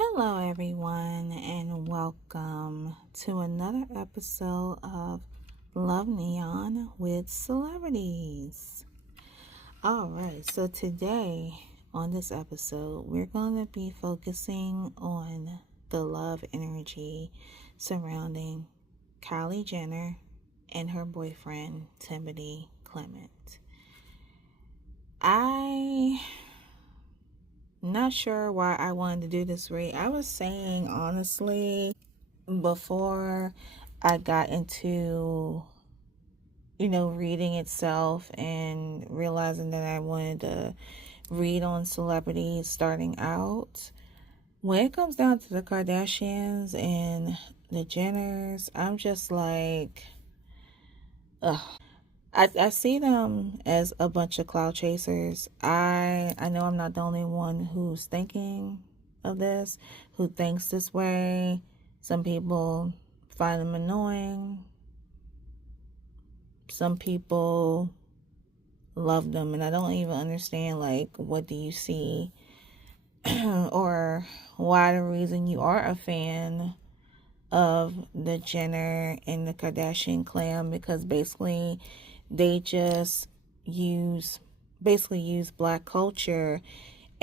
Hello, everyone, and welcome to another episode of Love Neon with Celebrities. All right, so today on this episode, we're going to be focusing on the love energy surrounding KylieJenner and her boyfriend, Timothee Clement. Not sure why I wanted to do this read. I was saying, honestly, before I got into, reading itself and realizing that I wanted to read on celebrities starting out, when it comes down to the Kardashians and the Jenners, I'm just like, ugh. I see them as a bunch of cloud chasers. I know I'm not the only one who's thinking of this, who thinks this way. Some people find them annoying. Some people love them, and I don't even understand, like, what do you see or why the reason you are a fan of the Jenner and the Kardashian clan, because basically they just use black culture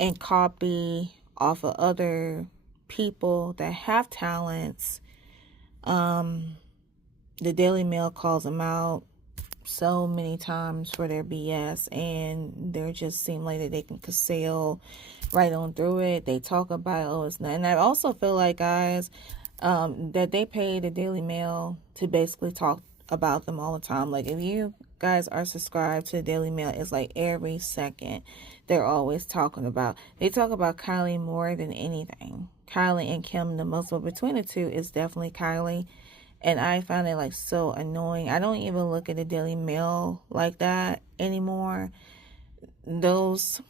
and copy off of other people that have talents. The Daily Mail calls them out so many times for their BS, and they just seem like that they can sail right on through it. They talk about, oh, it's not. And I also feel like, guys, that they pay the Daily Mail to basically talk about them all the time. Like, if you guys are subscribed to the Daily Mail, it's like every second they talk about Kylie more than anything. Kylie and Kim the most, but between the two, it's definitely Kylie. And I find it like so annoying. I don't even look at the Daily Mail like that anymore. Those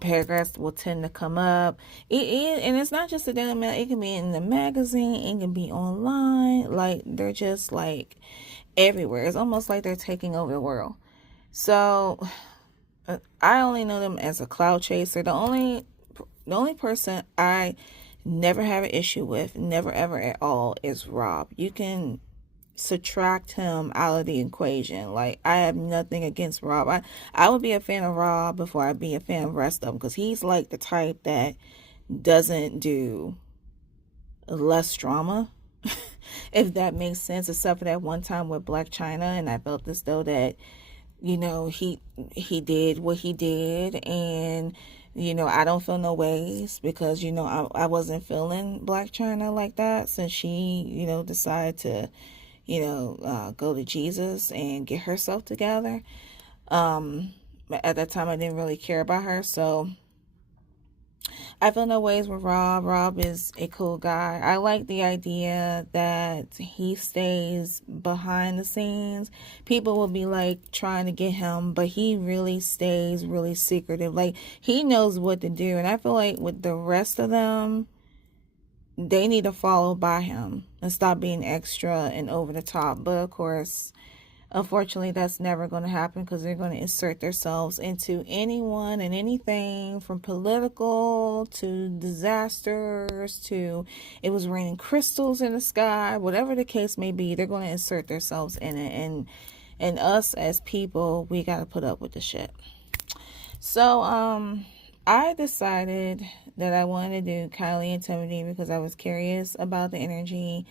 paragraphs will tend to come up. And it's not just the Daily Mail. It can be in the magazine. It can be online. Like, they're just like everywhere. It's almost like they're taking over the world. So I only know them as a cloud chaser. The only person I never have an issue with, never ever at all, is Rob. You can subtract him out of the equation. Like, I have nothing against Rob. I would be a fan of Rob before I'd be a fan of the rest of them, because he's like the type that doesn't do less drama, if that makes sense, except for that one time with Black China, and I felt as though that, he did what he did, and I don't feel no ways, because I wasn't feeling Black China like that, since she decided to go to Jesus and get herself together. But at that time, I didn't really care about her, so I feel no ways with Rob. Rob is a cool guy. I like the idea that he stays behind the scenes. People will be like trying to get him, but he really stays really secretive. Like, he knows what to do. And I feel like with the rest of them, they need to follow by him and stop being extra and over the top. But of course, unfortunately, that's never going to happen, because they're going to insert themselves into anyone and anything, from political to disasters to it was raining crystals in the sky, whatever the case may be. They're going to insert themselves in it, and us as people, we got to put up with the shit. So I decided that I wanted to do Kylie and Timothee because I was curious about the energy.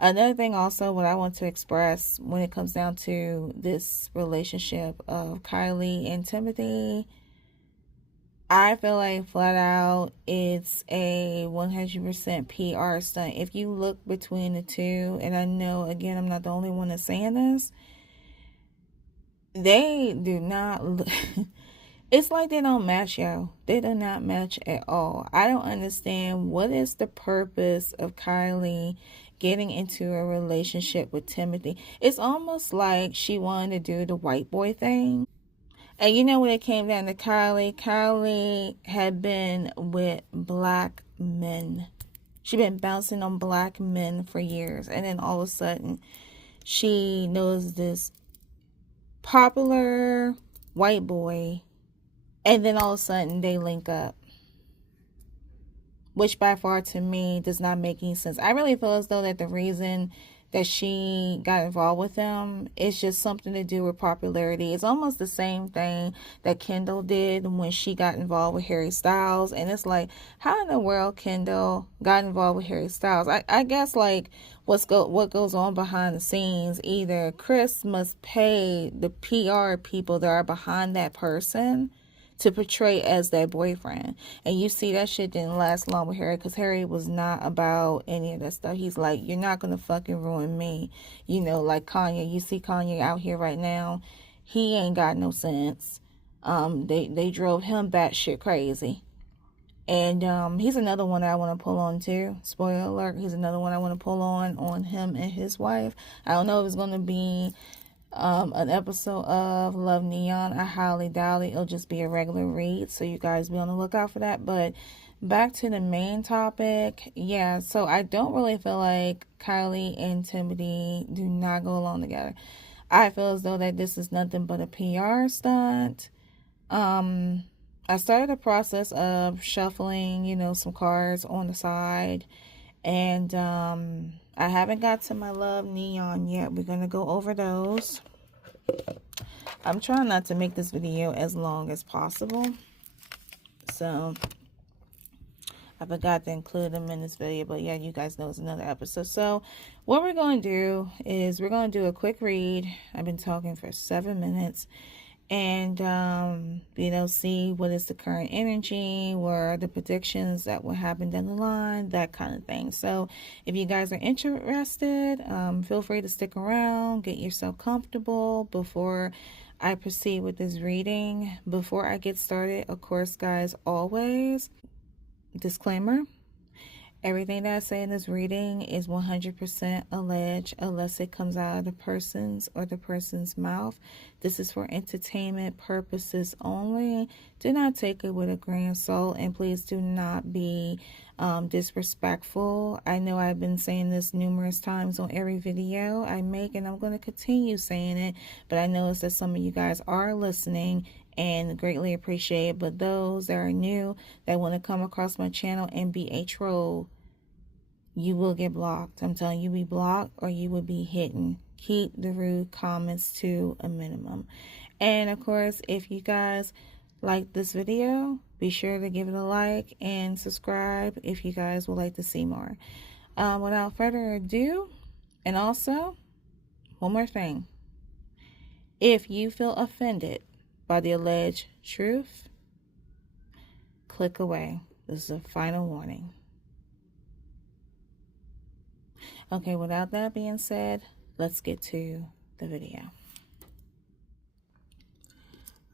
Another thing also, what I want to express when it comes down to this relationship of Kylie and Timothee, I feel like flat out it's a 100% PR stunt. If you look between the two, and I know, again, I'm not the only one that's saying this, they do not look... It's like they don't match, yo. They do not match at all. I don't understand what is the purpose of Kylie getting into a relationship with Timothee. It's almost like she wanted to do the white boy thing. And when it came down to Kylie had been with black men. She'd been bouncing on black men for years. And then all of a sudden, she knows this popular white boy. And then all of a sudden, they link up. which by far to me does not make any sense. I really feel as though that the reason that she got involved with them is just something to do with popularity. It's almost the same thing that Kendall did when she got involved with Harry Styles. And it's like, how in the world Kendall got involved with Harry Styles? I guess like what goes on behind the scenes, either Chris must pay the PR people that are behind that person to portray as their boyfriend. And you see that shit didn't last long with Harry, because Harry was not about any of that stuff. He's like, you're not gonna fucking ruin me. You know, like Kanye. You see Kanye out here right now, he ain't got no sense. They drove him batshit crazy. And he's another one that I want to pull on too. Spoiler alert, he's another one I want to pull on him and his wife. I don't know if it's going to be an episode of Love Neon. I highly doubt it. It'll just be a regular read, so you guys be on the lookout for that. But back to the main topic. Yeah, so I don't really feel like Kylie and Timothy do not go along together. I feel as though that this is nothing but a PR stunt. I started the process of shuffling, you know, some cards on the side, and I haven't got to my Love Neon yet. We're going to go over those. I'm trying not to make this video as long as possible, so I forgot to include them in this video, but yeah, you guys know it's another episode. So what we're going to do is we're going to do a quick read. I've been talking for 7 minutes. And, you know, see what is the current energy, what are the predictions that will happen down the line, that kind of thing. So if you guys are interested, feel free to stick around, get yourself comfortable before I proceed with this reading. Before I get started, of course, guys, always, disclaimer, everything that I say in this reading is 100% alleged unless it comes out of the person's or the person's mouth. This is for entertainment purposes only. Do not take it with a grain of salt, and please do not be disrespectful. I know I've been saying this numerous times on every video I make, and I'm going to continue saying it, but I notice that some of you guys are listening and greatly appreciate it. But those that are new, that want to come across my channel and be a troll, you will get blocked. I'm telling you, be blocked or you will be hidden. Keep the rude comments to a minimum. And of course, if you guys like this video, be sure to give it a like and subscribe if you guys would like to see more. Without further ado, and also, one more thing. If you feel offended by the alleged truth, click away. This is a final warning. Okay, without that being said, let's get to the video.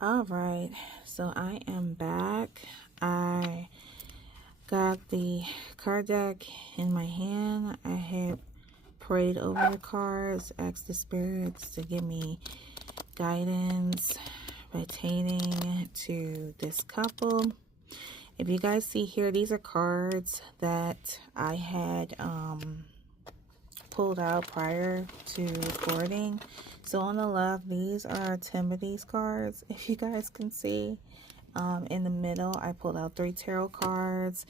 Alright, so I am back. I got the card deck in my hand. I have prayed over the cards, asked the spirits to give me guidance pertaining to this couple. If you guys see here, these are cards that I had pulled out prior to recording. So on the left, these are Timothy's cards. If you guys can see, in the middle, I pulled out 3 tarot cards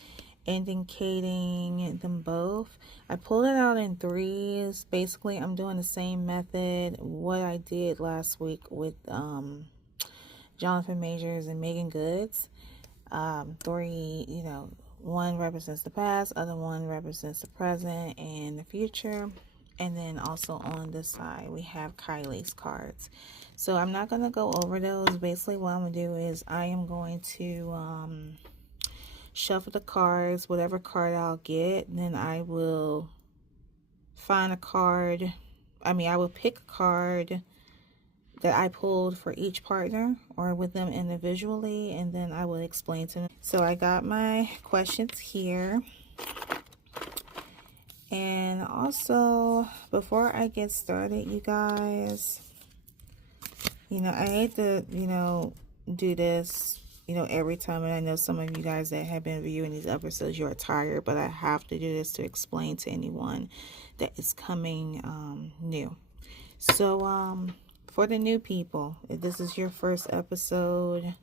indicating them both. I pulled it out in 3s. Basically, I'm doing the same method what I did last week with Jonathan Majors and Megan Goods. 3, you know, one represents the past, other one represents the present and the future. And then also on this side, we have Kylie's cards. So I'm not going to go over those. Basically, what I'm going to do is I am going to shuffle the cards, whatever card I'll get. And then I will find a card. I will pick a card that I pulled for each partner or with them individually, and then I will explain to them. So I got my questions here. And also, before I get started, you guys, you know, I hate to, you know, do this, you know, every time. And I know some of you guys that have been viewing these episodes, you're tired, but I have to do this to explain to anyone that is coming new. So, for the new people, if this is your first episode,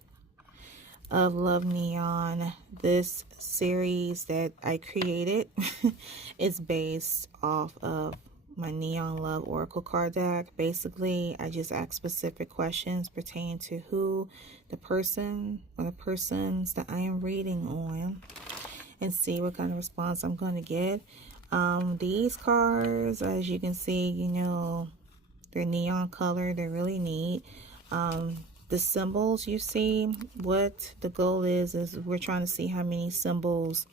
of Love Neon. This series that I created is based off of my Neon Love Oracle card deck. Basically, I just ask specific questions pertaining to who the person or the persons that I am reading on, and see what kind of response I'm going to get. These cards, as you can see, you know, they're neon color. They're really neat. The symbols you see, what the goal is we're trying to see how many symbols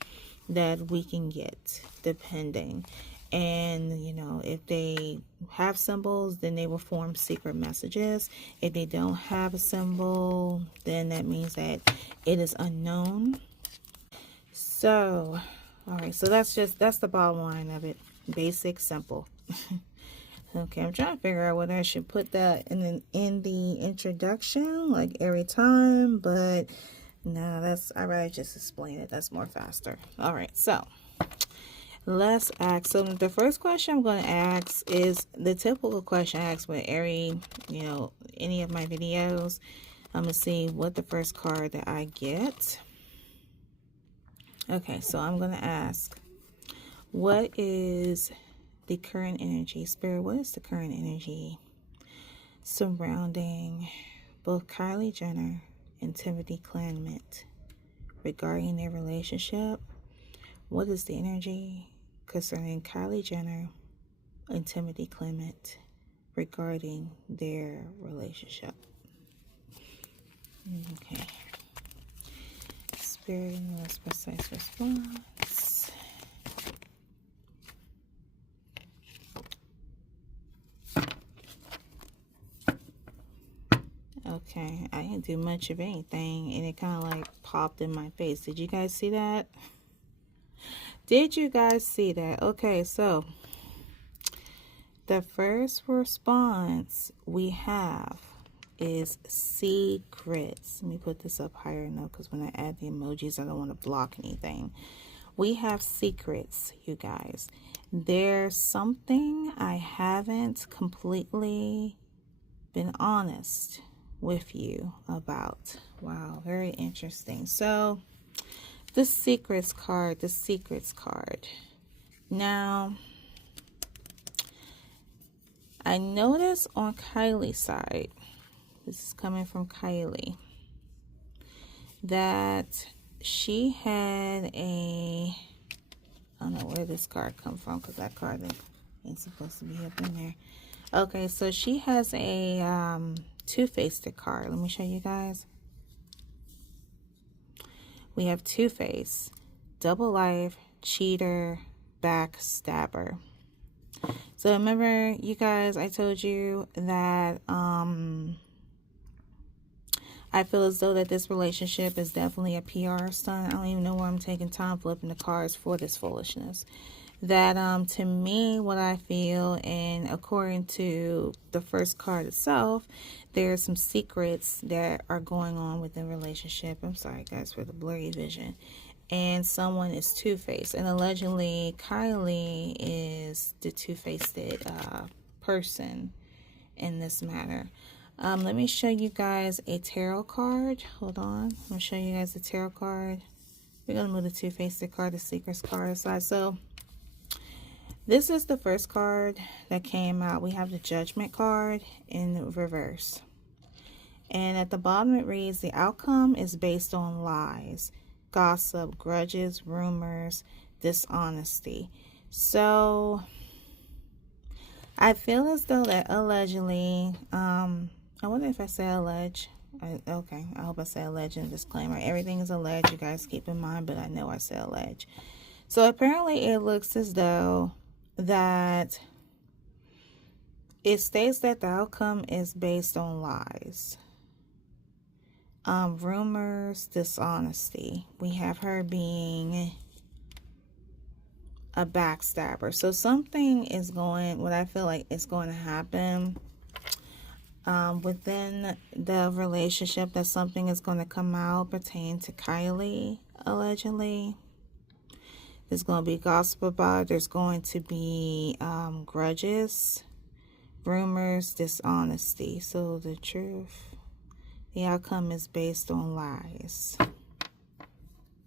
that we can get, depending. And, you know, if they have symbols, then they will form secret messages. If they don't have a symbol, then that means that it is unknown. So, all right, so that's the bottom line of it. Basic, simple. Okay, I'm trying to figure out whether I should put that in the introduction, like every time, but no, I'd rather just explain it. That's more faster. All right, so let's ask. So the first question I'm going to ask is the typical question I ask with every, you know, any of my videos. I'm going to see what the first card that I get. Okay, so I'm going to ask, what is the current energy? Spirit, what is the current energy surrounding both KylieJenner and Timothee Clement regarding their relationship? What is the energy concerning KylieJenner and Timothee Clement regarding their relationship? Okay. Spirit, most precise response. Okay, I didn't do much of anything, and it kind of like popped in my face. Did you guys see that? Did you guys see that? Okay, so the first response we have is secrets. Let me put this up higher now, because when I add the emojis, I don't want to block anything. We have secrets, you guys. There's something I haven't completely been honest with you about. Wow, very interesting. So the secrets card, now I noticed on Kylie's side, this is coming from Kylie, that she had I don't know where this card come from, because that card ain't supposed to be up in there. Okay, so she has a two-faced card. Let me show you guys. We have two-face, double life, cheater, backstabber. So remember, you guys, I told you that I feel as though that this relationship is definitely a PR stunt. I don't even know where I'm taking time flipping the cards for this foolishness. That to me, what I feel, and according to the first card itself, there's some secrets that are going on within the relationship. I'm sorry guys for the blurry vision. And someone is two-faced, and allegedly Kylie is the two-faced person in this matter. Let me show you guys a tarot card. Hold on, I'm gonna show you guys the tarot card. We're gonna move the two-faced card, the secrets card aside. So this is the first card that came out. We have the Judgment card in reverse. And at the bottom it reads, the outcome is based on lies, gossip, grudges, rumors, dishonesty. So I feel as though that allegedly, I wonder if I say allege. Okay, I hope I say allege in disclaimer. Everything is alleged, you guys keep in mind, but I know I say allege. So apparently it looks as though that it states that the outcome is based on lies, rumors, dishonesty. We have her being a backstabber. So something is going, what I feel like is going to happen within the relationship, that something is going to come out pertaining to Kylie, allegedly. There's going to be gossip about it. There's going to be grudges, rumors, dishonesty. So the truth, The outcome is based on lies.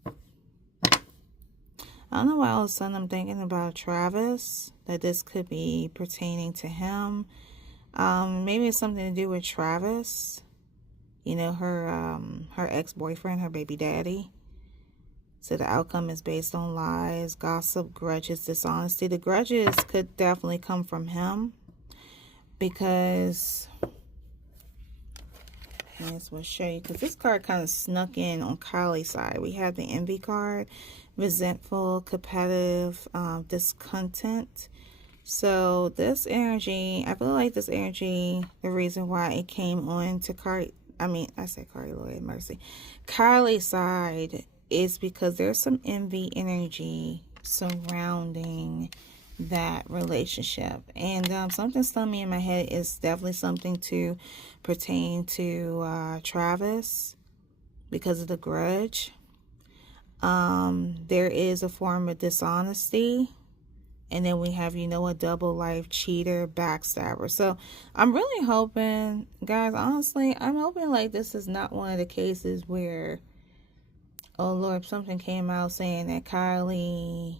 I don't know why all of a sudden I'm thinking about Travis, that this could be pertaining to him. Maybe it's something to do with Travis. You know, her ex-boyfriend, her baby daddy. So the outcome is based on lies, gossip, grudges, dishonesty. The grudges could definitely come from him because, I just want to show you, because this card kind of snuck in on Kylie's side. We have the envy card, resentful, competitive, discontent. So this energy, I feel like this energy, the reason why it came on to Lord mercy, Kylie's side is because there's some envy energy surrounding that relationship. And something's telling me in my head is definitely something to pertain to Travis because of the grudge. There is a form of dishonesty. And then we have, a double life, cheater, backstabber. So I'm really hoping, guys, honestly, I'm hoping like this is not one of the cases where, oh Lord, something came out saying that Kylie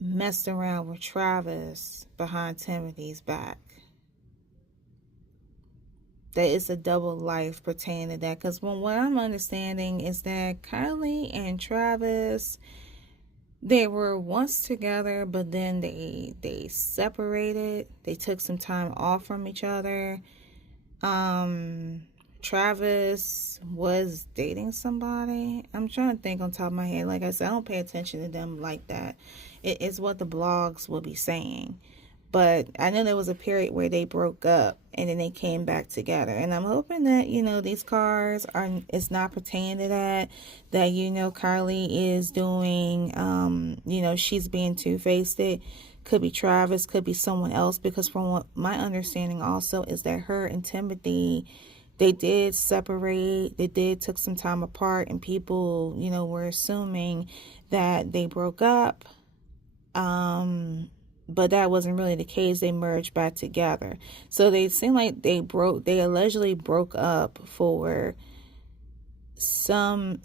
messed around with Travis behind Timothy's back. That it's a double life pertaining to that. Because what I'm understanding is that Kylie and Travis, they were once together, but then they separated. They took some time off from each other. Travis was dating somebody. I'm trying to think on top of my head. Like I said, I don't pay attention to them like that. It is what the blogs will be saying. But I know there was a period where they broke up and then they came back together. And I'm hoping that, these cards it's not pertaining to that Kylie is doing, she's being two-faced. It could be Travis, could be someone else. Because from what my understanding also is that her and Timothy, they did separate. They did took some time apart. And people, were assuming that they broke up. But that wasn't really the case. They merged back together. So they seem like they allegedly broke up for some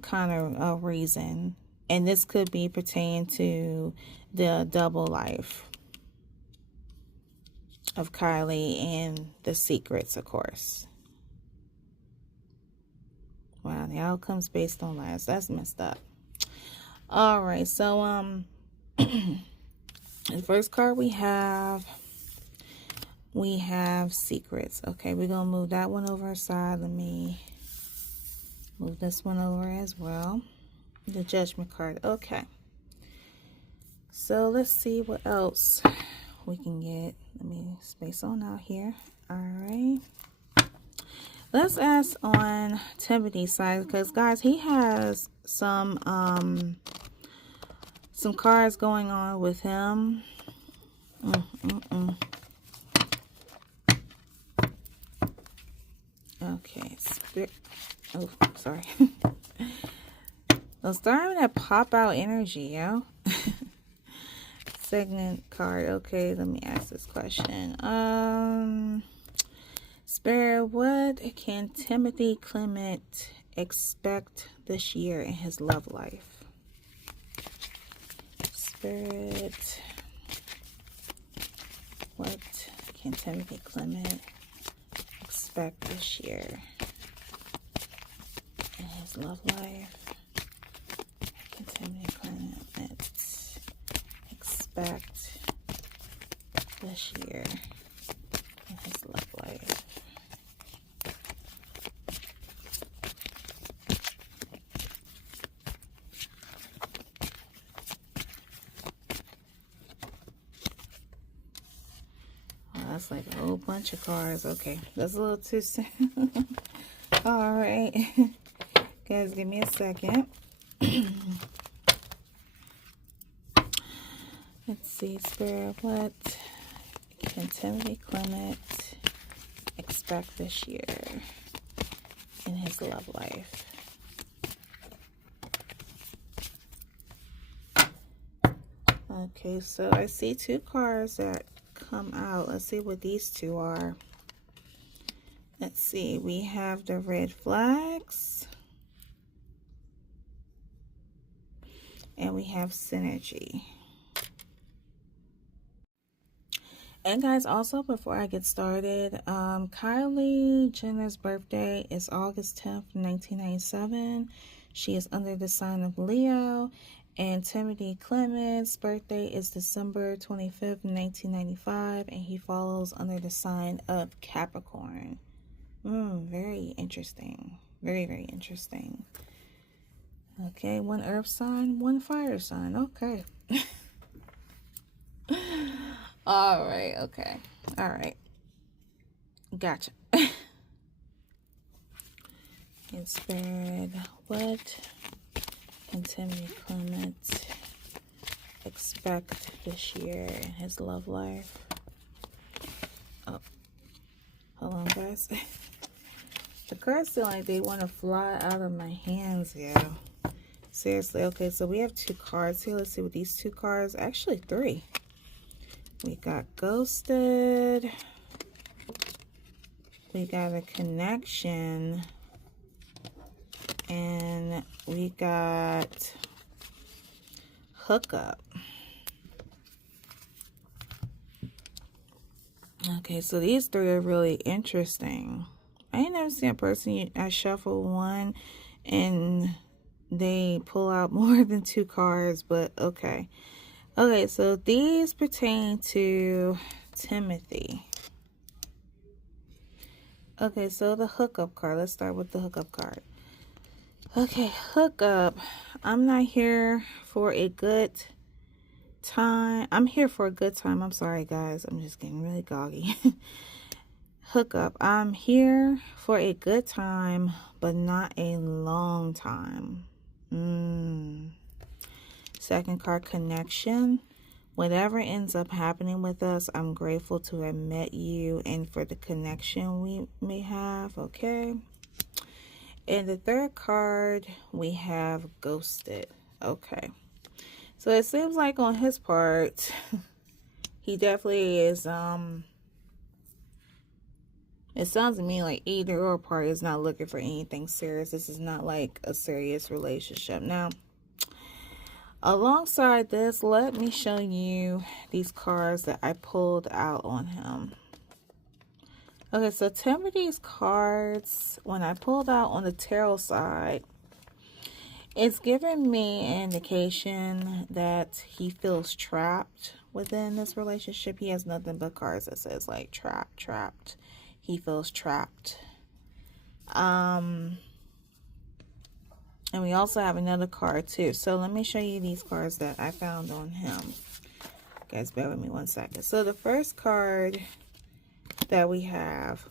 kind of reason. And this could be pertaining to the double life of Kylie and the secrets, of course. Wow, the outcome's based on lies. That's messed up. All right, so the first card we have secrets. Okay, we're going to move that one over aside. Let me move this one over as well. The judgment card. Okay. So let's see what else we can get. Let me space on out here. All right. Let's ask on Timothy's side because, guys, he has some cards going on with him. Okay, oh, sorry. So starting with that pop out energy, yo. Segment card. Okay, let me ask this question. Spirit, what can Timothee Clement expect this year in his love life? Spirit, what can Timothee Clement expect this year in his love life? Can Timothee Clement expect this year in his love life? That's like a whole bunch of cards. Okay, that's a little too soon. All right. Guys, give me a second. Let's see, Spirit, what can Timothee Clement expect this year in his love life? Okay, so I see two cards that come out. Let's see what these two are. Let's see, we have the red flags. And we have synergy. And guys, also before I get started, Kylie Jenner's birthday is August 10th, 1997. She is under the sign of Leo. And Timothee Clement's birthday is December 25th, 1995. And he follows under the sign of Capricorn. Very interesting. Very, very interesting. Okay, one earth sign, one fire sign. Okay. All right, okay. All right. Gotcha. And Spirit, what can Timothee Clement expect this year in his love life? Oh, hold on, guys. The cards feel like they want to fly out of my hands, yeah. Seriously. Okay, so we have 2 cards here. Let's see what these 2 cards, actually 3. We got ghosted. We got a connection. And we got hookup. Okay, so these 3 are really interesting. I ain't never seen a person, I shuffle one and they pull out more than 2 cards, but okay. Okay, so these pertain to Timothy. Okay, so the hookup card. Let's start with the hookup card. Okay, hookup. I'm not here for a good time. I'm here for a good time. I'm sorry, guys. I'm just getting really groggy. Hookup. I'm here for a good time, but not a long time. Second card, connection. Whatever ends up happening with us, I'm grateful to have met you and for the connection we may have, okay? And the third card, we have ghosted, okay? So it seems like on his part, he definitely is, it sounds to me like either or party is not looking for anything serious. This is not like a serious relationship. Now, alongside this, let me show you these cards that I pulled out on him. Okay, so Timothy's cards, when I pulled out on the tarot side, it's giving me an indication that he feels trapped within this relationship. He has nothing but cards that says like trapped. He feels trapped. And we also have another card too. So let me show you these cards that I found on him. Guys, bear with me one second. So the first card that we have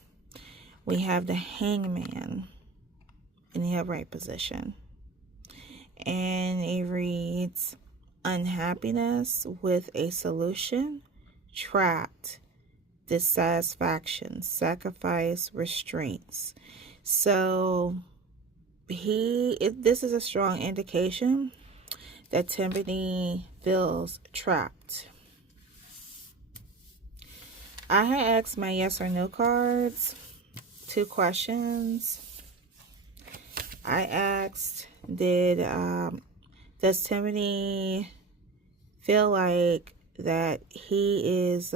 the Hangman in the upright position. And it reads, unhappiness with a solution, trapped, dissatisfaction, sacrifice, restraints. So this is a strong indication that Timothy feels trapped. I had asked my yes or no cards 2 questions. I asked, does Timothy feel like that he is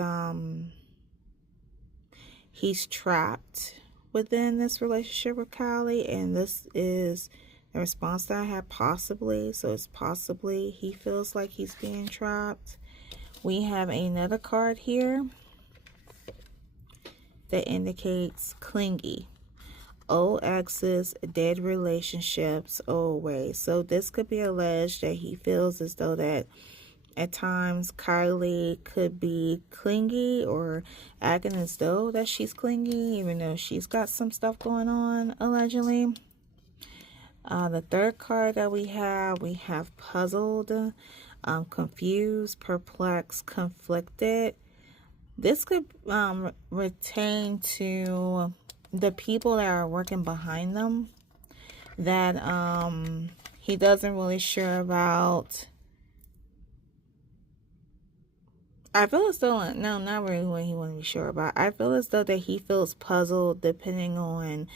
he's trapped within this relationship with Kylie? And this is the response that I had, possibly. So it's possibly he feels like he's being trapped. We have another card here that indicates clingy. Old exes, dead relationships, old ways. So this could be alleged that he feels as though that at times Kylie could be clingy or acting as though that she's clingy, even though she's got some stuff going on, allegedly. The third card that we have puzzled, confused, perplexed, conflicted. This could retain to the people that are working behind them, that he doesn't really sure about I feel as though, no, not really what he want to be sure about. I feel as though that he feels puzzled depending on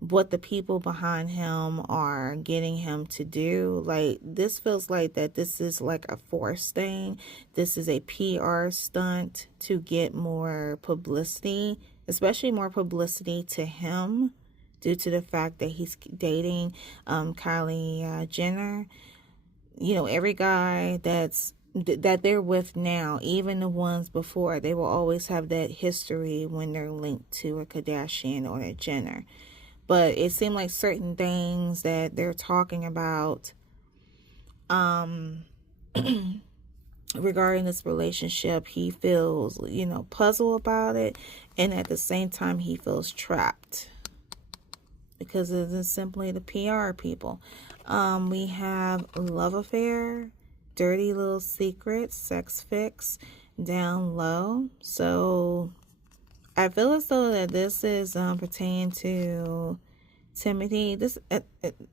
what the people behind him are getting him to do. Like, this feels like that this is like a force thing. This is a PR stunt to get more publicity, especially more publicity to him, due to the fact that he's dating Kylie Jenner. You know, every guy that they're with now, even the ones before, they will always have that history when they're linked to a Kardashian or a Jenner. But it seemed like certain things that they're talking about regarding this relationship, he feels, you know, puzzled about it, and at the same time he feels trapped because it is simply the PR people. We have love affair, dirty little secrets, sex fix, down low. So I feel as though that this is pertaining to Timothy. This,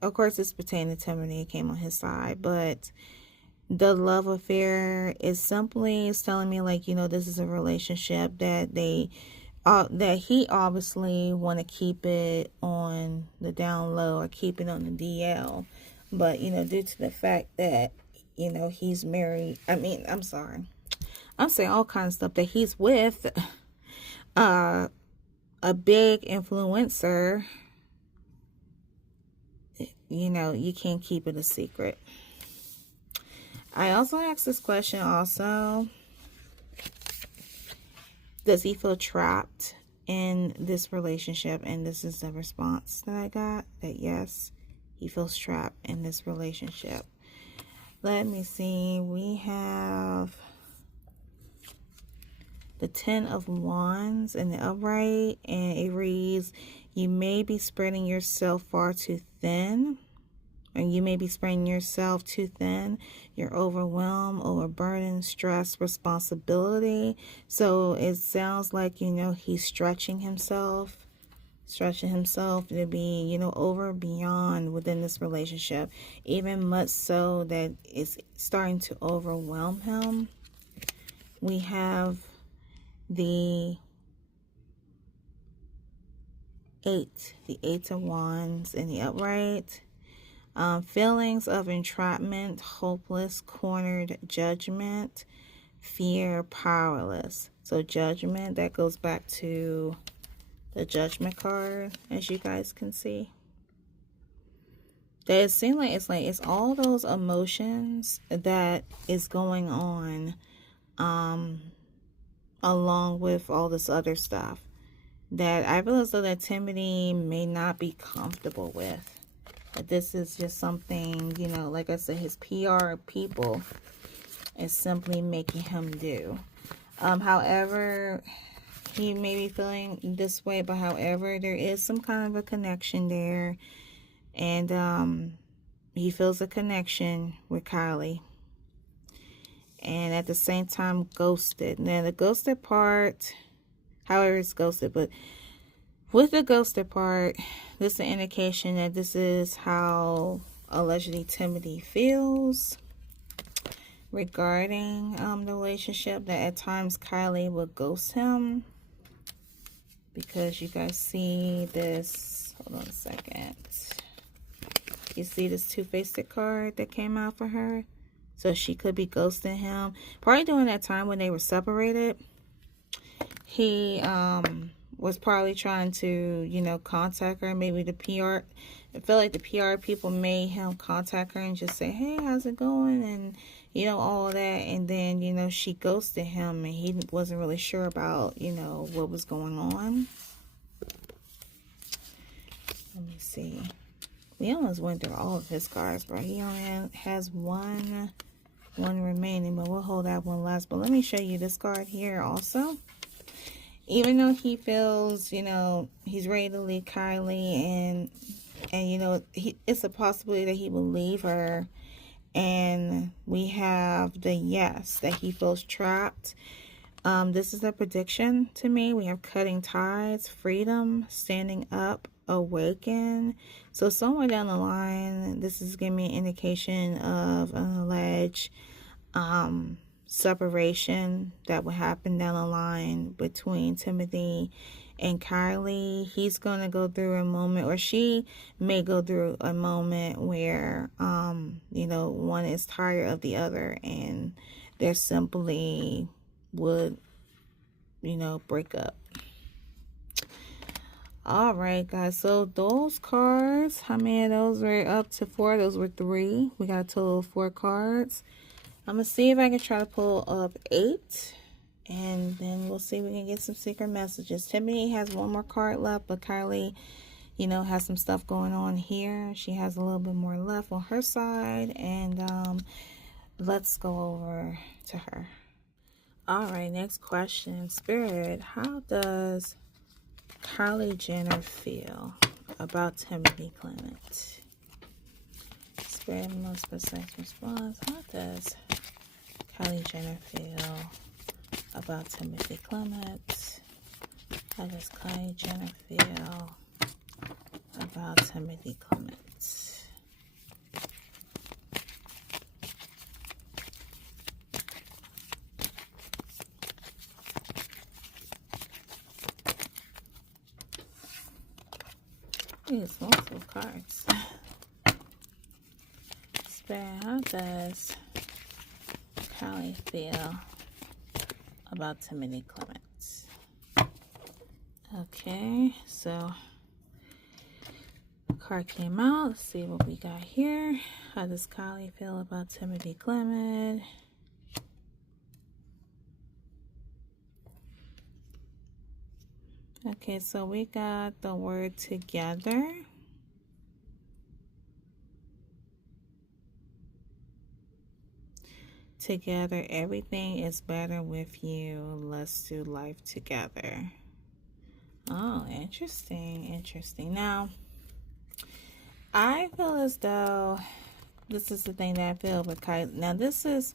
of course, it's pertaining to Timothy. It came on his side, but the love affair is simply telling me, like, you know, this is a relationship that that he obviously want to keep it on the down low or keep it on the DL, but you know, due to the fact that, you know, he's married. I mean, I'm sorry, I'm saying all kinds of stuff, that he's with a big influencer. You know, you can't keep it a secret. I also asked this question also. Does he feel trapped in this relationship? And this is the response that I got, that yes, he feels trapped in this relationship. Let me see. We have the 10 of Wands in the upright, and it reads, you may be spreading yourself far too thin, and you may be spreading yourself too thin. You're overwhelmed, overburdened, stress, responsibility. So it sounds like, you know, he's stretching himself to be, you know, over beyond within this relationship, even much so that it's starting to overwhelm him. We have the 8 of Wands in the upright. Feelings of entrapment, hopeless, cornered, judgment, fear, powerless. So judgment, that goes back to the Judgment card, as you guys can see. That it seems like it's all those emotions that is going on along with all this other stuff that I feel as though that Timothy may not be comfortable with. But this is just something, you know, like I said, his PR people is simply making him do. However, he may be feeling this way, but however, there is some kind of a connection there. And he feels a connection with Kylie. And at the same time, ghosted. Now, the ghosted part, however, it's ghosted, but with the ghosted part, this is an indication that this is how allegedly Timothy feels regarding the relationship, that at times Kylie will ghost him. Because you guys see this, hold on a second. You see this two-faced card that came out for her? So she could be ghosting him. Probably during that time when they were separated. He was probably trying to, you know, contact her. Maybe the PR, I feel like the PR people made him contact her and just say, hey, how's it going? And, you know, all of that. And then, you know, she ghosted him and he wasn't really sure about, you know, what was going on. Let me see. We almost went through all of his cards, bro. He only has one remaining, but we'll hold that one last. But let me show you this card here also. Even though he feels, you know, he's ready to leave Kylie, and you know, it's a possibility that he will leave her. And we have the yes, that he feels trapped. This is a prediction to me. We have cutting ties, freedom, standing up, awaken. So somewhere down the line, this is giving me an indication of an alleged separation that will happen down the line between Timothy and Kylie. He's going to go through a moment, or she may go through a moment where, you know, one is tired of the other and they simply would, you know, break up. All right, guys. So those cards, how many of those were up to 4? Those were 3. We got a total of 4 cards. I'm going to see if I can try to pull up 8. And then we'll see if we can get some secret messages. Timothy has 1 more card left, but Kylie, you know, has some stuff going on here. She has a little bit more left on her side. And let's go over to her. All right, next question. Spirit, how does KylieJenner feel about Timothee Clement? Spirit, most precise response. How does KylieJenner feel about Timothee Clement? How does KylieJenner feel about Timothee Clement? These multiple cards. Spirit, how does Kylie feel about Timothee Clement? Okay, so a card came out. Let's see what we got here. How does Kylie feel about Timothee Clement? Okay, so we got the word together. Together, everything is better with you. Let's do life together. Oh, interesting, interesting. Now, I feel as though this is the thing that I feel with Kylie. Now, this is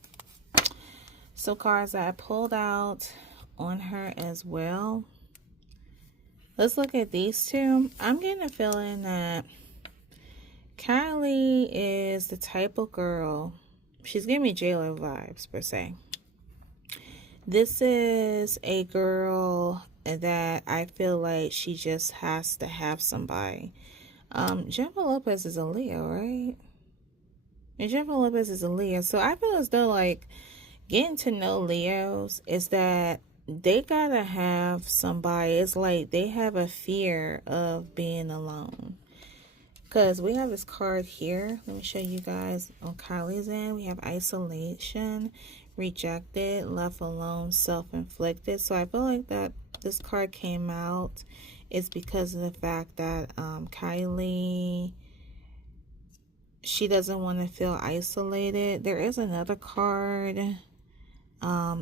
so cards that I pulled out on her as well. Let's look at these two. I'm getting a feeling that Kylie is the type of girl, she's giving me J-Lo vibes, per se. This is a girl that I feel like she just has to have somebody. Jennifer Lopez is a Leo, right? And Jennifer Lopez is a Leo. So I feel as though, like, getting to know Leos is that they gotta have somebody. It's like they have a fear of being alone. Because we have this card here. Let me show you guys on Kylie's end. We have isolation, rejected, left alone, self-inflicted. So I feel like that this card came out is because of the fact that Kylie, she doesn't want to feel isolated. There is another card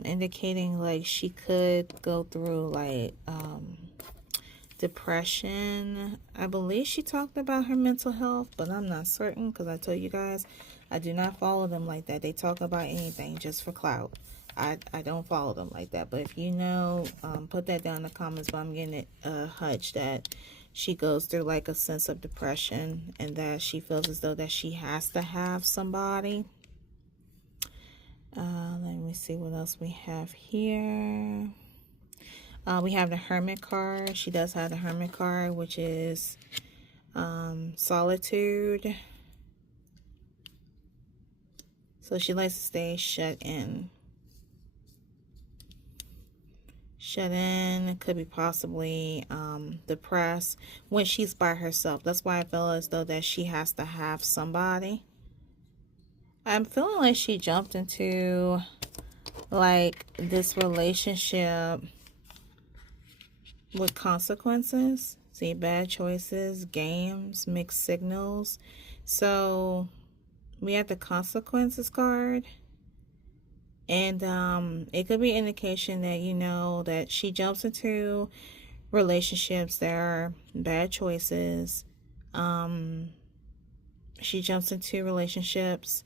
indicating like she could go through like depression. I believe she talked about her mental health, but I'm not certain because I told you guys I do not follow them like that. They talk about anything just for clout. I don't follow them like that. But if you know, put that down in the comments. But I'm getting a hunch that she goes through like a sense of depression and that she feels as though that she has to have somebody. Let me see what else we have here. We have the Hermit card. She does have the Hermit card, which is solitude. So she likes to stay shut in. Shut in, could be possibly depressed when she's by herself. That's why I feel as though that she has to have somebody. I'm feeling like she jumped into like this relationship with consequences. See, bad choices, games, mixed signals. So we have the consequences card. And it could be an indication that, you know, that she jumps into relationships that are bad choices. She jumps into relationships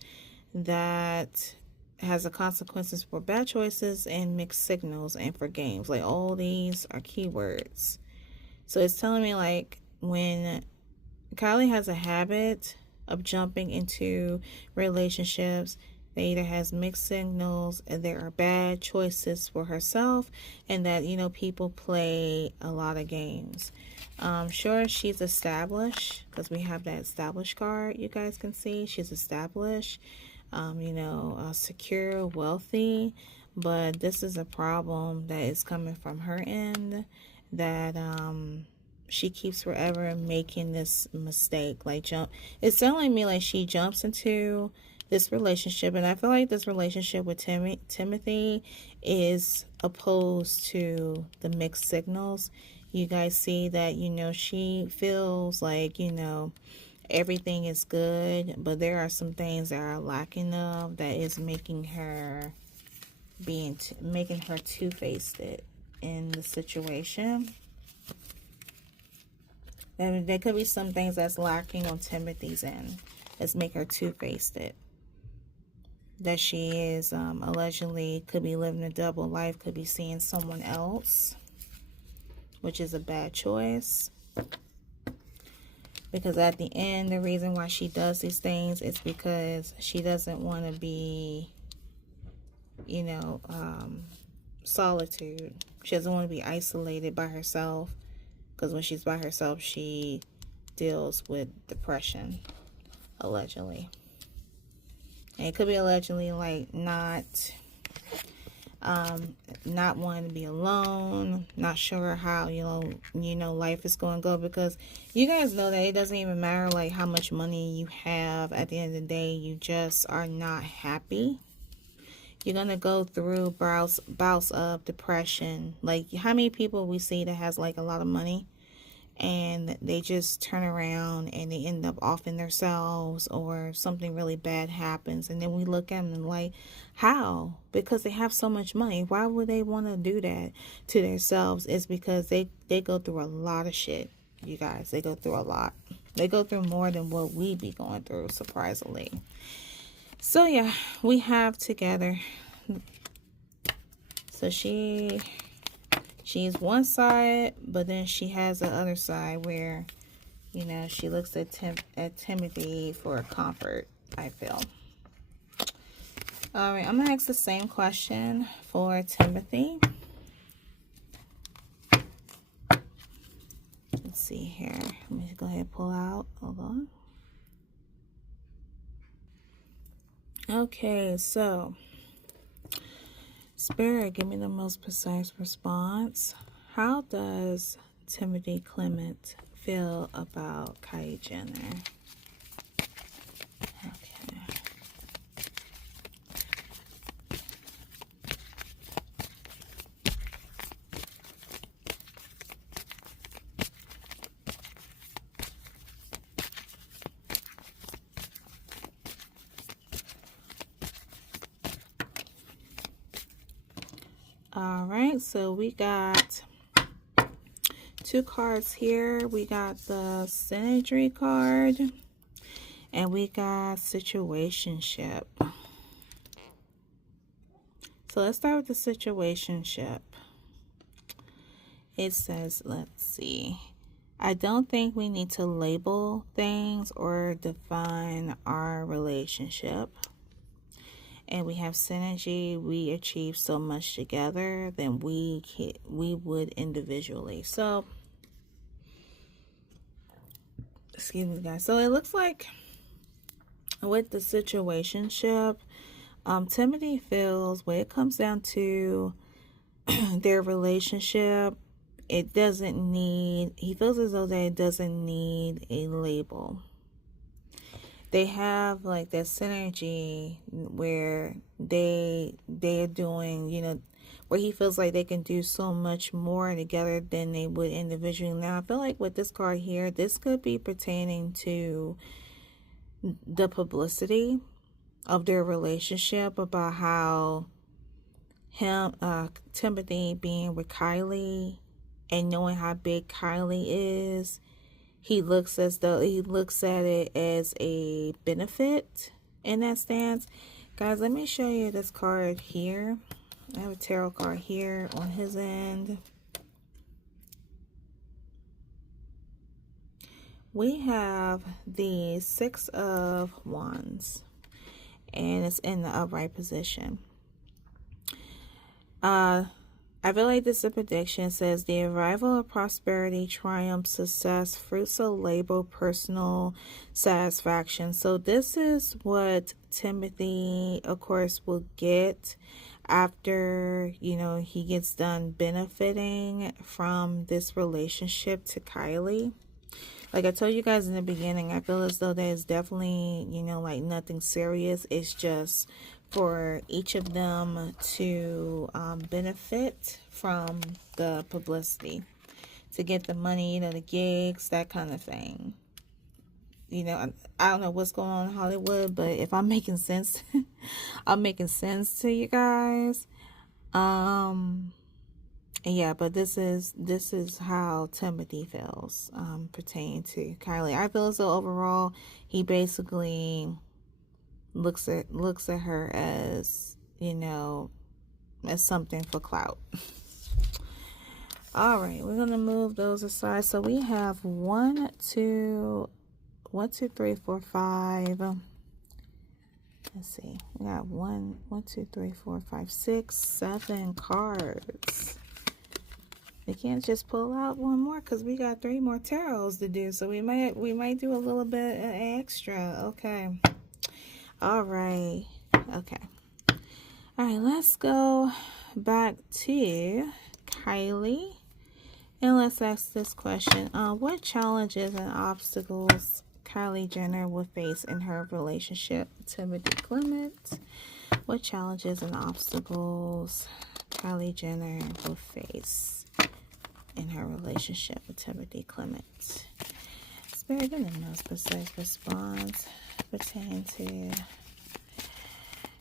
that has the consequences for bad choices and mixed signals and for games. Like, all these are keywords. So it's telling me, like, when Kylie has a habit of jumping into relationships that either has mixed signals, and there are bad choices for herself, and that, you know, people play a lot of games. Sure, she's established, because we have that established card, you guys can see. She's established, you know, secure, wealthy, but this is a problem that is coming from her end, that she keeps forever making this mistake. Like, it's telling me like she jumps into this relationship, and I feel like this relationship with Timothy is opposed to the mixed signals. You guys see that, you know, she feels like, you know, everything is good, but there are some things that are lacking of, that is making her making her two-faced in the situation. And there could be some things that's lacking on Timothy's end that's make her two-faced. That she is allegedly could be living a double life, could be seeing someone else, which is a bad choice. Because at the end, the reason why she does these things is because she doesn't want to be, you know, solitude. She doesn't want to be isolated by herself, because when she's by herself, she deals with depression, allegedly. And it could be allegedly like not wanting to be alone, not sure how, you know, life is going to go, because you guys know that it doesn't even matter like how much money you have. At the end of the day, you just are not happy. You're going to go through bouts of depression. Like, how many people we see that has like a lot of money, and they just turn around and they end up offing themselves, or something really bad happens, and then we look at them and like, how? Because they have so much money. Why would they want to do that to themselves? It's because they go through a lot of shit, you guys. They go through a lot. They go through more than what we be going through, surprisingly. So yeah, we have together. So she's one side, but then she has the other side where, you know, she looks at Timothy for comfort, I feel. All right, I'm going to ask the same question for Timothy. Let's see here. Let me go ahead and pull out. Hold on. Okay, so Spirit, give me the most precise response. How does Timothee Clement feel about KylieJenner? Okay. All right, so we got two cards here. We got the Synergy card, and we got Situationship. So let's start with the Situationship. It says, let's see. I don't think we need to label things or define our relationship. And we have synergy. We achieve so much together than we would individually. So, excuse me, guys. So it looks like with the situationship, Timothy feels when it comes down to their relationship, he feels as though that it doesn't need a label. They have like that synergy where they're doing, you know, where he feels like they can do so much more together than they would individually. Now, I feel like with this card here, this could be pertaining to the publicity of their relationship, about how Timothy being with Kylie and knowing how big Kylie is, he looks at it as a benefit in that stance. Guys, let me show you this card here. I have a tarot card here on his end. We have the Six of Wands. and it's in the upright position. I feel like this is a prediction. It says the arrival of prosperity, triumph, success, fruits of labor, personal satisfaction. So this is what Timothy, of course, will get after, you know, he gets done benefiting from this relationship to Kylie. Like I told you guys in the beginning, I feel as though there's definitely, you know, like nothing serious. It's just for each of them to benefit from the publicity, to get the money, you know, the gigs, that kind of thing. You know, I don't know what's going on in Hollywood, but if I'm making sense, I'm making sense to you guys. Yeah, but this is how Timothy feels pertaining to Kylie. I feel as though overall he basically looks at her as, you know, as something for clout. All right, we're gonna move those aside. So we have 1, 2, 3, 4, 5. Let's see. We got 1, 2, 3, 4, 5, 6, 7 cards. We can't just pull out one more because we got 3 more tarots to do. So we might do a little bit extra. Okay. All right. Okay. All right. Let's go back to Kylie, and let's ask this question: what challenges and obstacles KylieJenner will face in her relationship with Timothee Clement? What challenges and obstacles KylieJenner will face in her relationship with Timothee Clement? Spirit, in the most precise response pertaining to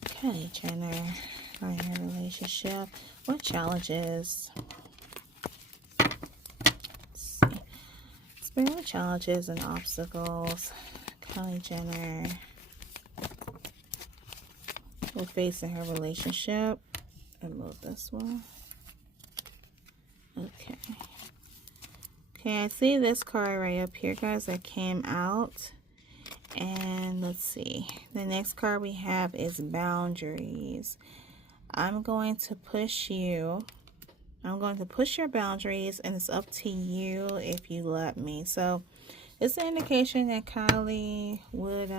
KylieJenner or her relationship. What challenges? Let's see. Spirit, what challenges and obstacles KylieJenner will face in her relationship? And move this one. Okay. Okay, I see this card right up here, guys, that came out. And let's see. The next card we have is boundaries. I'm going to push you. I'm going to push your boundaries, and it's up to you if you let me. So it's an indication that Kylie would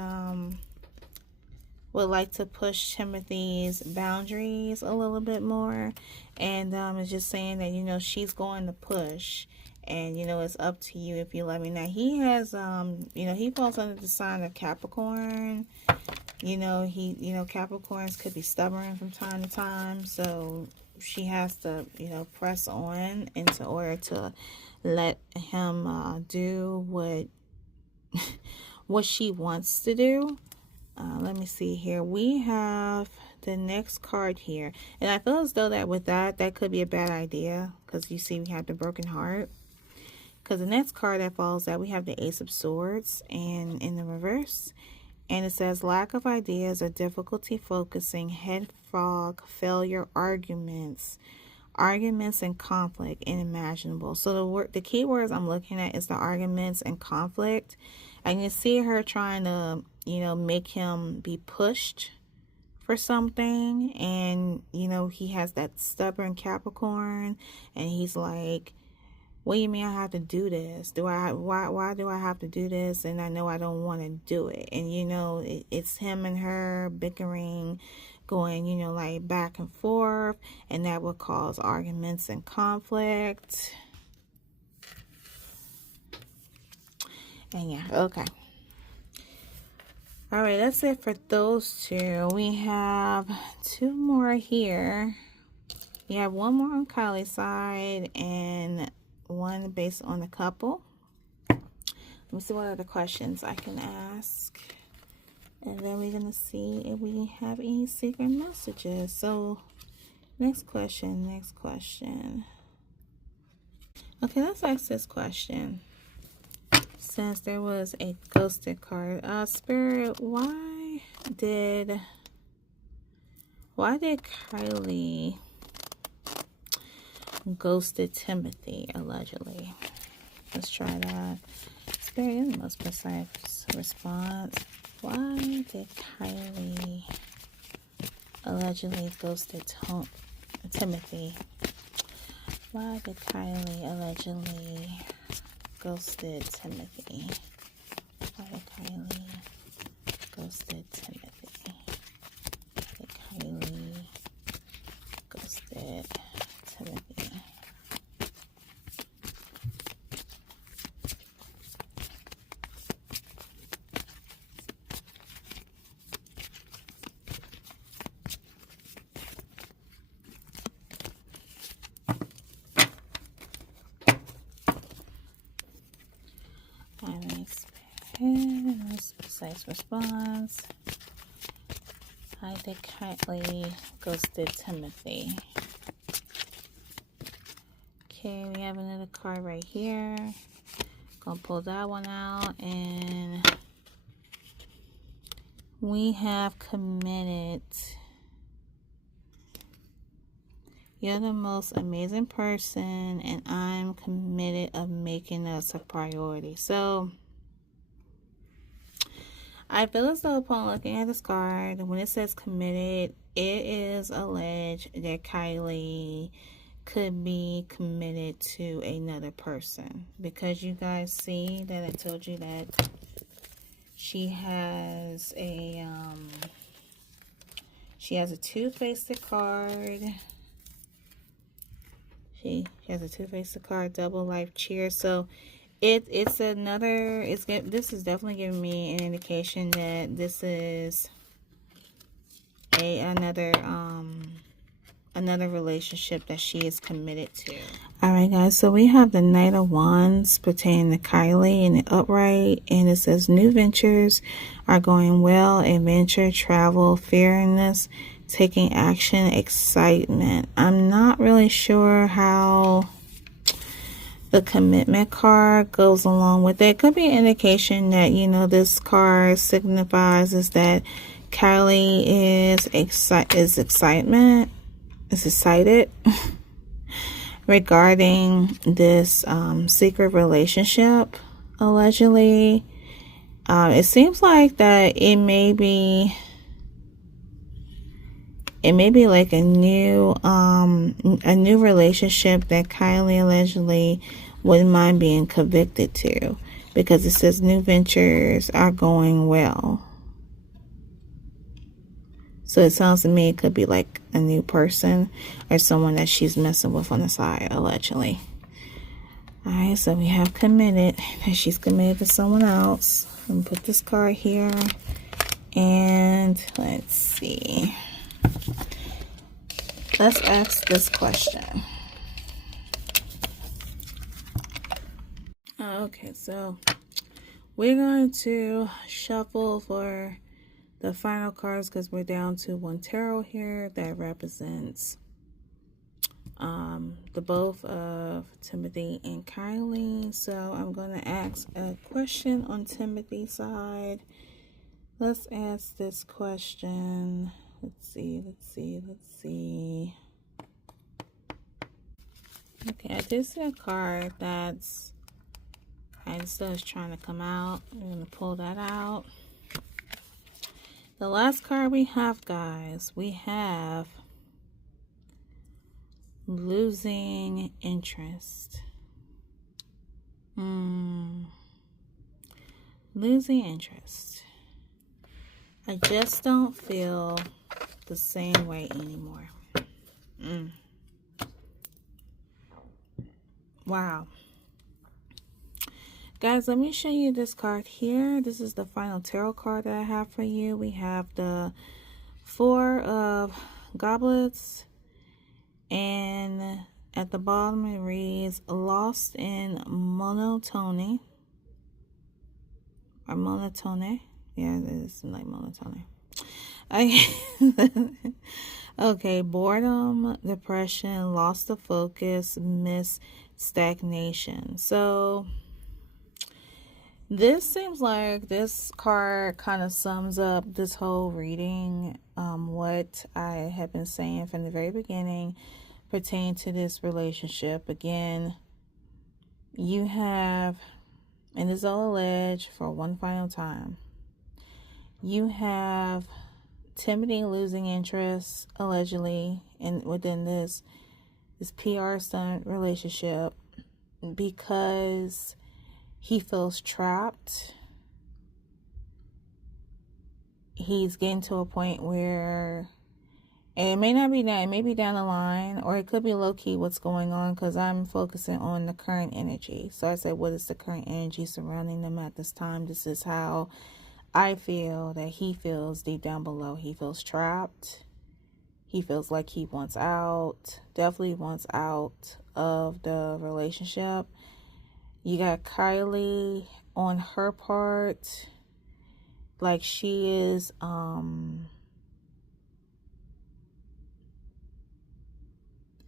like to push Timothy's boundaries a little bit more, and it's just saying that, you know, she's going to push, and, you know, it's up to you if you let me. Now he has you know, he falls under the sign of Capricorn. You know, Capricorns could be stubborn from time to time, so she has to, you know, press on into order to let him do what she wants to do. Let me see here. We have the next card here. And I feel as though that with that could be a bad idea. Because you see we have the broken heart. Because the next card that follows that, we have the Ace of Swords. And in the reverse. And it says lack of ideas or difficulty focusing, head fog, failure, arguments and conflict, inimaginable. So the key words I'm looking at is the arguments and conflict. I can see her trying to, you know, make him be pushed for something. And, you know, he has that stubborn Capricorn. And he's like, what do you mean I have to do this? Why do I have to do this? And I know I don't want to do it. And, you know, it's him and her bickering, going, you know, like back and forth. And that will cause arguments and conflict. And yeah, okay. All right, that's it for those two. We have 2 more here. We have 1 more on Kylie's side and 1 based on the couple. Let me see what other questions I can ask. And then we're going to see if we have any secret messages. So, next question. Okay, let's ask this question. Since there was a ghosted card, Spirit, why did Kylie ghosted Timothy allegedly? Let's try that. Spirit, in the most precise response Why did Kylie allegedly ghosted Timothy? Why did Kylie allegedly ghosted Timothy? Why did Kylie ghosted Timothy? Why did Kylie ghosted Timothy? Precise response. Why did Kylie ghosted Timothy? Okay, we have another card right here. Gonna pull that one out, and we have committed. You're the most amazing person, and I'm committed of making us a priority. So I feel as though upon looking at this card, when it says committed, it is alleged that Kylie could be committed to another person, because you guys see that I told you that she has a two-faced card. She has a two-faced card, double life cheer. So this is definitely giving me an indication that this is another relationship that she is committed to. All right, guys, so we have the Knight of Wands pertaining to Kylie in the upright, and it says new ventures are going well, adventure, travel, fearlessness, taking action, excitement. I'm not really sure how the commitment card goes along with it. Could be an indication that, you know, this card signifies is that Kylie is excited regarding this secret relationship, allegedly. It seems like that it may be like a new relationship that Kylie allegedly wouldn't mind being convicted to, because it says new ventures are going well. So it sounds to me it could be like a new person or someone that she's messing with on the side, allegedly. All right, so we have committed, that she's committed to someone else. I'm going to put this card here, and let's see. Let's ask this question. Okay, so we're going to shuffle for the final cards, because we're down to one tarot here that represents the both of Timothy and Kylie. So I'm going to ask a question on Timothy's side. Let's ask this question. Let's see. Okay, I did see a card that's still is trying to come out. I'm going to pull that out. The last card we have, guys, we have losing interest. Losing interest. I just don't feel the same way anymore. Wow. Guys, let me show you this card here. This is the final tarot card that I have for you. We have the Four of Goblets, and at the bottom it reads lost in monotony, or monotone. Yeah, it is like monotone. Okay, boredom, depression, loss of focus, stagnation. So this seems like this card kind of sums up this whole reading, what I have been saying from the very beginning pertaining to this relationship. Again, you have, and it's all alleged for one final time, You have Timothy losing interest, allegedly, within this PR stunt relationship because he feels trapped. He's getting to a point where, and it may not be that, it may be down the line, or it could be low-key what's going on, because I'm focusing on the current energy. So I said, what is the current energy surrounding them at this time? This is how I feel that he feels deep down below. He feels trapped. He feels like he wants out, definitely wants out of the relationship. You got Kylie on her part, like she is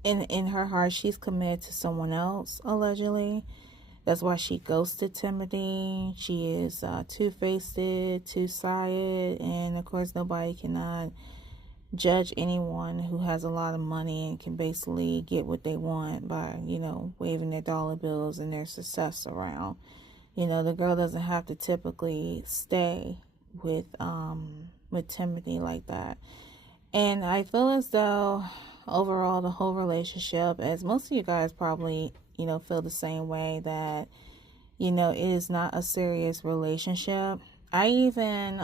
in her heart, she's committed to someone else, allegedly. That's why she ghosted Timothy. She is two-faced, two-sided, and of course nobody cannot judge anyone who has a lot of money and can basically get what they want by, waving their dollar bills and their success around. The girl doesn't have to typically stay with Timothy like that. And I feel as though overall the whole relationship, as most of you guys probably, feel the same way, that, it is not a serious relationship. I even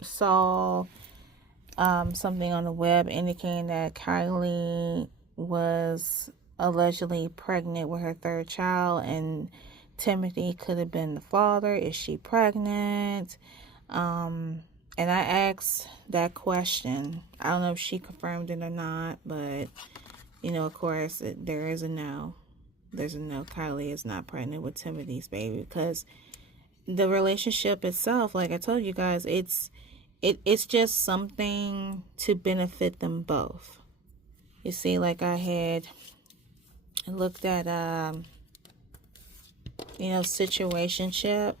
saw something on the web indicating that Kylie was allegedly pregnant with her third child, and Timothy could have been the father. Is she pregnant? And I asked that question. I don't know if she confirmed it or not, but of course there is a no. There's a no. Kylie is not pregnant with Timothy's baby, because the relationship itself, like I told you guys, it's just something to benefit them both. You see, like I had looked at situationship.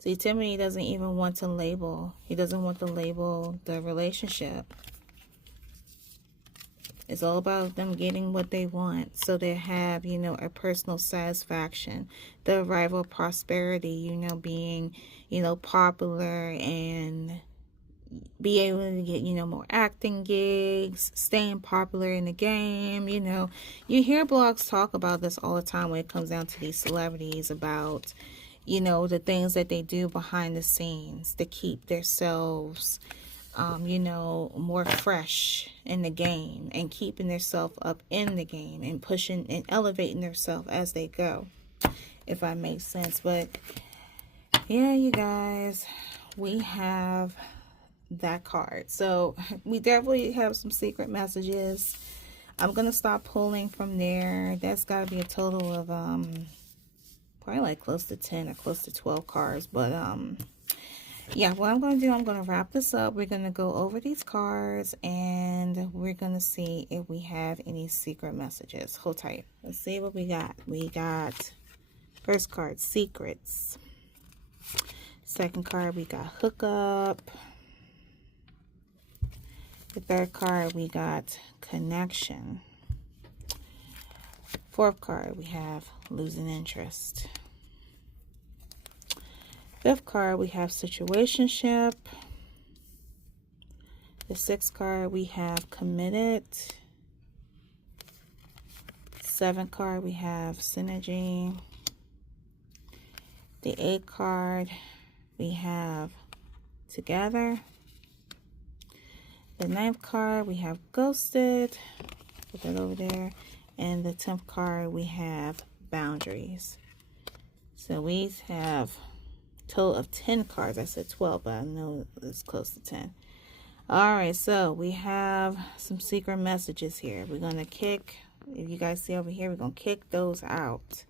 See, Timothy doesn't even want to label. He doesn't want to label the relationship. It's all about them getting what they want, so they have, a personal satisfaction. The arrival of prosperity, being, popular, and be able to get, more acting gigs, staying popular in the game. You hear blogs talk about this all the time when it comes down to these celebrities, about, the things that they do behind the scenes to keep themselves more fresh in the game, and keeping themselves up in the game, and pushing and elevating themselves as they go, if that makes sense. But yeah, you guys, we have that card. So we definitely have some secret messages. I'm gonna stop pulling from there. That's got to be a total of probably like close to 10 or close to 12 cards. But yeah, what I'm going to do, I'm going to wrap this up. We're going to go over these cards, and we're going to see if we have any secret messages. Hold tight. Let's see what we got. We got first card, secrets. Second card, we got hookup. The third card, we got connection. Fourth card, we have losing interest. Fifth card, we have situationship. The sixth card, we have committed. Seventh card, we have synergy. The eighth card, we have together. The ninth card, we have ghosted. Put that over there. And the 10th card, we have boundaries. So we have total of 10 cards. I said 12, but I know it's close to 10. All right, so we have some secret messages here. We're going to kick, if you guys see over here, we're going to kick those out.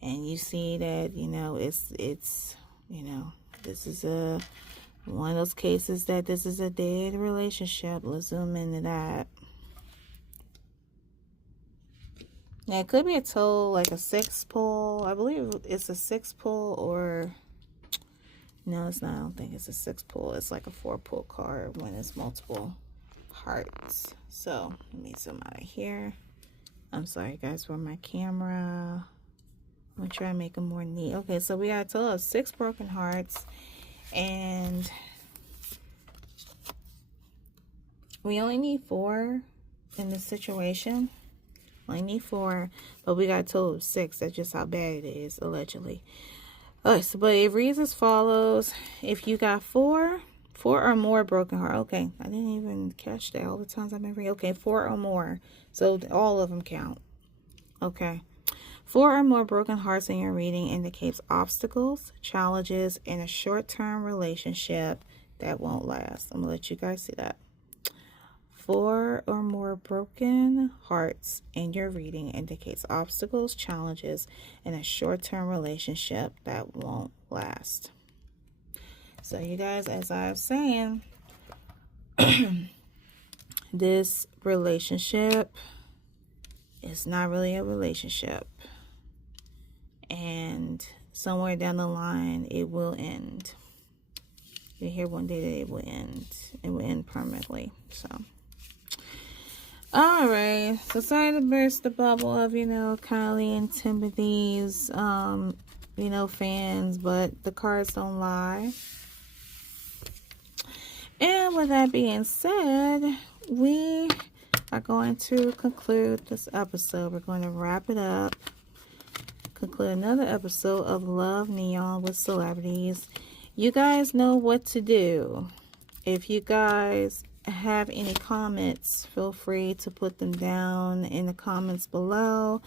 And you see that, it's this is one of those cases that this is a dead relationship. Let's zoom into that. Now, it could be a total, like a 6 pull. I believe it's a 6 pull, or no, it's not. I don't think it's a 6 pull. It's like a 4 pull card when it's multiple hearts. So let me zoom out of here. I'm sorry, guys, for my camera. I'm gonna try to make it more neat. Okay, so we got a total of 6 broken hearts, And we only need 4 in this situation. Only need 4, but we got a total of 6. That's just how bad it is, allegedly. Okay, so, but it reads as follows. If you got 4 or more broken heart. Okay, I didn't even catch that all the times I've been reading. Okay, 4 or more. So all of them count. Okay. 4 or more broken hearts in your reading indicates obstacles, challenges, in a short-term relationship that won't last. I'm going to let you guys see that. 4 or more broken hearts in your reading indicates obstacles, challenges, in a short-term relationship that won't last. So you guys, as I was saying, this relationship is not really a relationship. And somewhere down the line, it will end. You'll hear one day that it will end. It will end permanently. So, alright. So, sorry to burst the bubble of, Kylie and Timothy's, fans. But the cards don't lie. And with that being said, we are going to conclude this episode. We're going to wrap it up. Conclude another episode of Love Neon with Celebrities. You guys know what to do. If you guys have any comments, feel free to put them down in the comments below.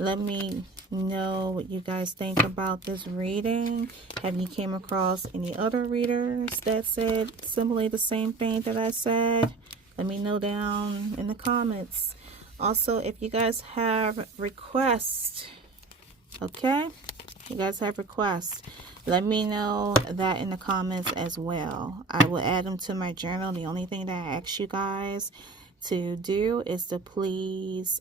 Let me know what you guys think about this reading. Have you came across any other readers that said similarly the same thing that I said? Let me know down in the comments. Also, if you guys have requests, okay, you guys have requests, let me know that in the comments as well. I will add them to my journal. The only thing that I ask you guys to do is to please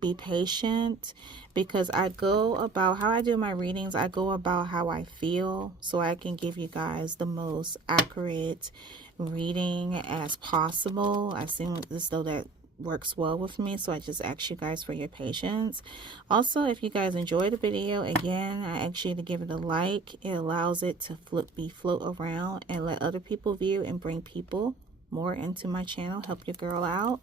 be patient, because I go about how I do my readings. I go about how I feel, so I can give you guys the most accurate reading as possible. I seem as though that works well with me, so I just ask you guys for your patience. Also, if you guys enjoyed the video, again, I ask you to give it a like. It allows it to float around and let other people view and bring people more into my channel. Help your girl out.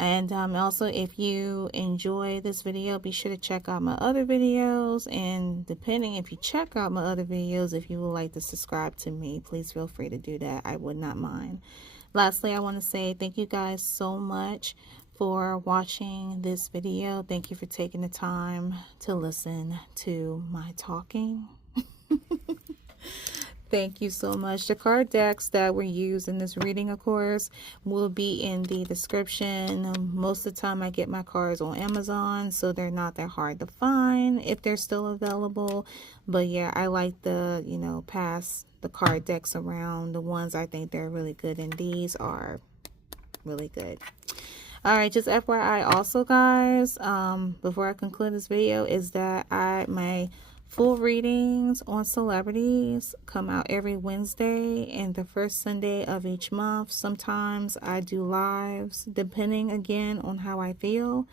And also, if you enjoy this video, be sure to check out my other videos. And depending if you check out my other videos, if you would like to subscribe to me, please feel free to do that. I would not mind. Lastly, I want to say thank you guys so much for watching this video. Thank you for taking the time to listen to my talking. Thank you so much. The card decks that were used in this reading, of course, will be in the description. Most of the time I get my cards on Amazon, so they're not that hard to find if they're still available. But yeah, I like the, pass the card decks around. The ones I think they're really good, and these are really good. All right, just FYI also, guys, before I conclude this video, is that my full readings on celebrities come out every Wednesday and the first Sunday of each month. Sometimes I do lives, depending again on how I feel.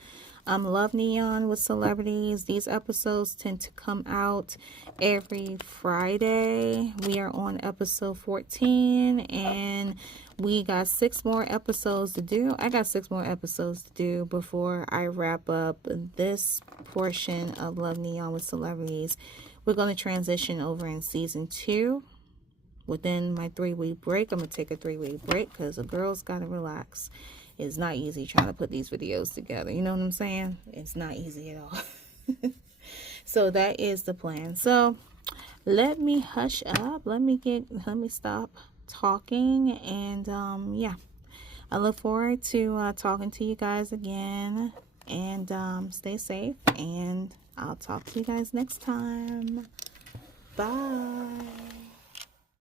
Love Neon with Celebrities. These episodes tend to come out every Friday. We are on episode 14 and we got 6 more episodes to do. I got 6 more episodes to do before I wrap up this portion of Love Neon with Celebrities. We're going to transition over in season 2. Within my 3-week break, I'm going to take a 3-week break because the girls got to relax. It's not easy trying to put these videos together. You know what I'm saying? It's not easy at all. So that is the plan. So let me hush up. Let me stop talking. And yeah, I look forward to talking to you guys again. And stay safe. And I'll talk to you guys next time. Bye.